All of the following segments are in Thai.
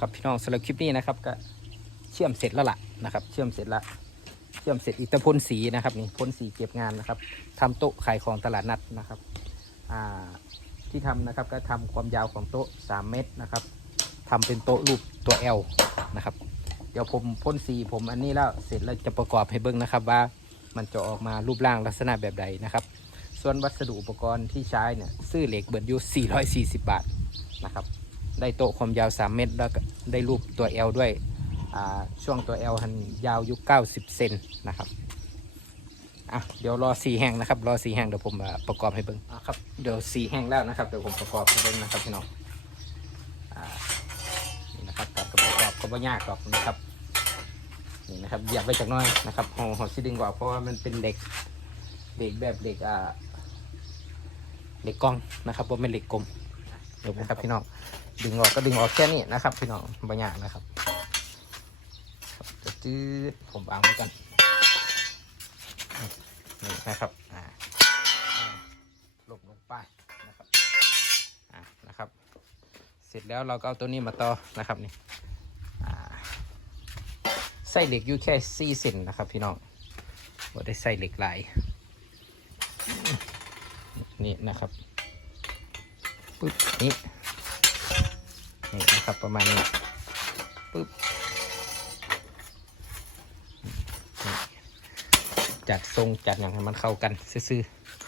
ครับพี่น้องสำหรับคลิปนี้นะครับก็เชื่อมเสร็จแล้วล่ะนะครับ เชื่อมเสร็จแล้วเชื่อมเสร็จอีกแตะพ่นสีนะครับนี่พ่นสีเก็บงานนะครับทำโต๊ะขายของตลาดนัดนะครับอ่าที่ทำนะครับก็ทำความยาวของโต๊ะ 3 เมตรนะครับทำเป็นโต๊ะรูปตัว L นะครับ เดี๋ยวผมพ่นสีผมอันนี้แล้วเสร็จแล้วจะประกอบให้เบิ้งนะครับว่ามันจะออกมารูปร่างลักษณะแบบใดนะครับ ส่วนวัสดุอุปกรณ์ที่ใช้เนี่ยซื้อเหล็กเบิร์ดอยู440 บาทนะครับ ได้โต๊ะความยาว 3 เมตร แล้วก็ได้รูปตัว L ด้วยช่วงตัว L หันยาวอยู่ 90 เซนนะครับอะเดี๋ยวรอสีแห้งนะครับ รอสีแห้งเดี๋ยวผมประกอบให้เบิ้งครับเดี๋ยวสีแห้งแล้วนะครับเดี๋ยวผมประกอบให้เบิ้งนะครับพี่น้องอนี่นะครับการประกอบก็ไม่ยากหรอกนะครับนี่นะครับเหยียบไปจากน้อยนะครับหอหอสีดึงกว่าเพราะว่ามันเป็นเหล็กเหล็กแบบเหล็กอ่าเหล็กกล้องนะครับว่าเป็นเหล็กกลมเดี๋ยวนะครับพี่น้อง ดึงออกก็ดึงออกแค่นี้นะครับพี่น้องบางอย่างนะครับจะจืดผมวางไว้กันนี่นะครับอ่าลงลงไปนะครับอ่านะครับ เสร็จแล้วเราก็เอาตัวนี้มาต่อนะครับนี่อ่าใส่เหล็กอยู่แค่สี่เซนนะครับพี่น้องบ่ได้ใส่เหล็กหลายนี่นะครับปึ๊บนี่ นี่นะครับประมาณนี้ปึ๊บจัดทรงจัดอย่างให้มันเข้ากันซื่อ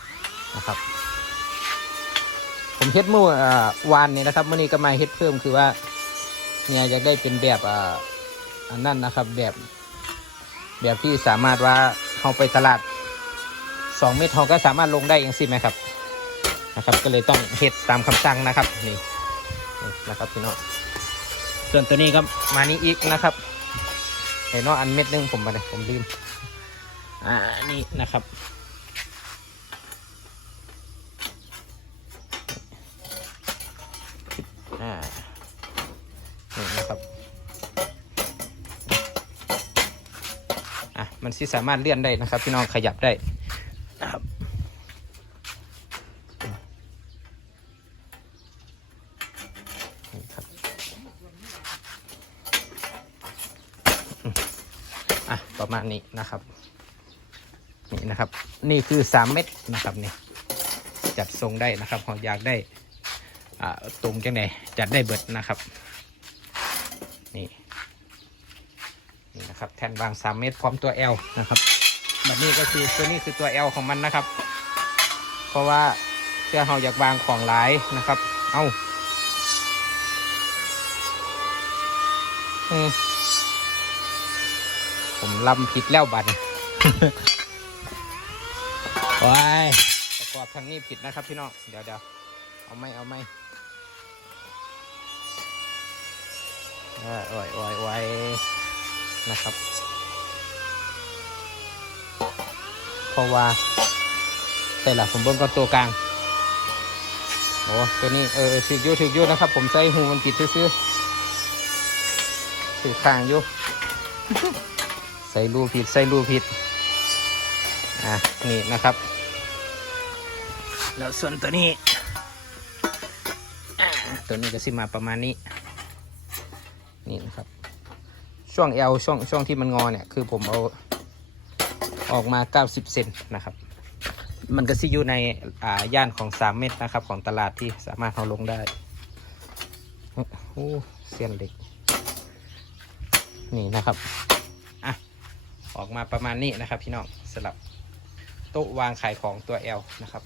ๆนะครับ ผมเฮ็ดเมื่อวานนี้นะครับเมื่อนี้ก็มาเฮ็ดเพิ่มคือว่าเนี่ยอยากได้เป็นแบบอ่าอันนั้นนะครับแบบ แบบที่สามารถว่าเข้าไปตลาดสองเมตรเขาก็สามารถลงได้เองสิไหมครับนะครับ ก็เลยต้องเฮ็ดตามคำสั่งนะครับนี่ นี่นะครับพี่น้องส่วนตัวนี้ก็มานี้อีกนะครับเห็นว่าอันเม็ดหนึงผมมาเลยผมลืมอ่านี่นะครับอ่านี่นะครับอะมันสิสามารถเลื่อนได้นะครับ พี่น้องขยับได้นะครับ นี่ครับอะประมาณนี้นะครับ นี่นะครับ นี่คือสามเม็ดนะครับนี่จัดทรงได้นะครับเราอยากได้อ่าตรงจังไดจัดได้เบิดนะครับ นี่นี่นะครับแทนวางสามเม็ดพร้อมตัว L นะครับแบบนี้ก็คือตัวนี้คือตัว L ของมันนะครับ เพราะว่าเพื่อเราอยากวางของหลายนะครับ เอาอื ผมลำผิดแล้วบัดนี้โอ้ยประกอบทางนี้ผิดนะครับพี่น้อง เดี๋ยวเดี๋ยวเอาไม่เอาไม่เออโอ้ยโอ้ยโอ้ยนะครับเพราะว่าใส่หลักผมเบิ้งก็ตัวกลางโอ้ตัวนี้เออถึกอยูถึกอยูนะครับ ผมใส่หูมันผิดซื้อ ๆถือข้างอยู่ ใส่รูผิด ใส่รูผิด อะ นี่นะครับ แล้วส่วนตัวนี้ ตัวนี้ก็สิมาประมาณนี้ นี่นะครับ ช่วงเอวช่วงช่วงที่มันงอเนี่ย คือผมเอาออกมา 90 เซนนะครับ มันก็สิอยู่ในอ่าย่านของ 3 เมตรนะครับ ของตลาดที่สามารถเอาลงได้ โอ้ เสียนเหล็ก นี่นะครับอะออกมาประมาณนี้นะครับ พี่น้องสลับโต๊ะวางขายของตัว L นะครับ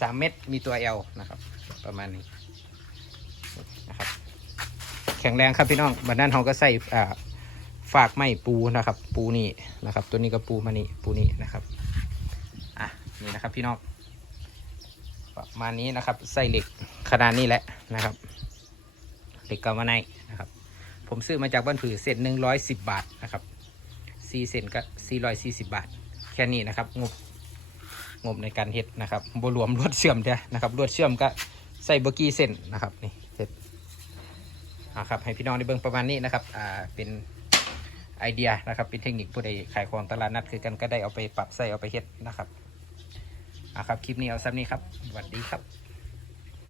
สามเม็ดมีตัว L นะครับ ประมาณนี้นะครับ แข็งแรงครับพี่น้องบันนั้นเขาก็ใส่อ่าฝากไม้ปูนะครับ ปูนี่นะครับ ตัวนี้ก็ปูมานี่ปูนี่นะครับอะนี่นะครับพี่น้องประมาณนี้นะครับใส่เหล็กขนาดนี้แหละนะครับเหล็กกาวาไนนะครับ ผมซื้อมาจากบ้านผือเศษหนึ่งร้อยสิบบาทนะครับสี่เซนก็สี่ร้อยสี่สิบบาท แค่นี้นะครับ งบงบในการเฮ็ดนะครับบรวมลวดเชื่อมเด้นะครับลวดเชื่อมก็ใส่เบอร์กี้เส้นนะครับนี่เสร็จอ่าครับให้พี่น้องได้เบิ่งประมาณนี้นะครับอ่าเป็นไอเดียนะครับเป็นเทคนิคผู้ใดขายของตลาดนัดคือกันก็ได้เอาไปปรับใส่เอาไปเฮ็ดนะครับอ่าครับคลิปนี้เอาซ้ำนี้ครับสวัสดีครับ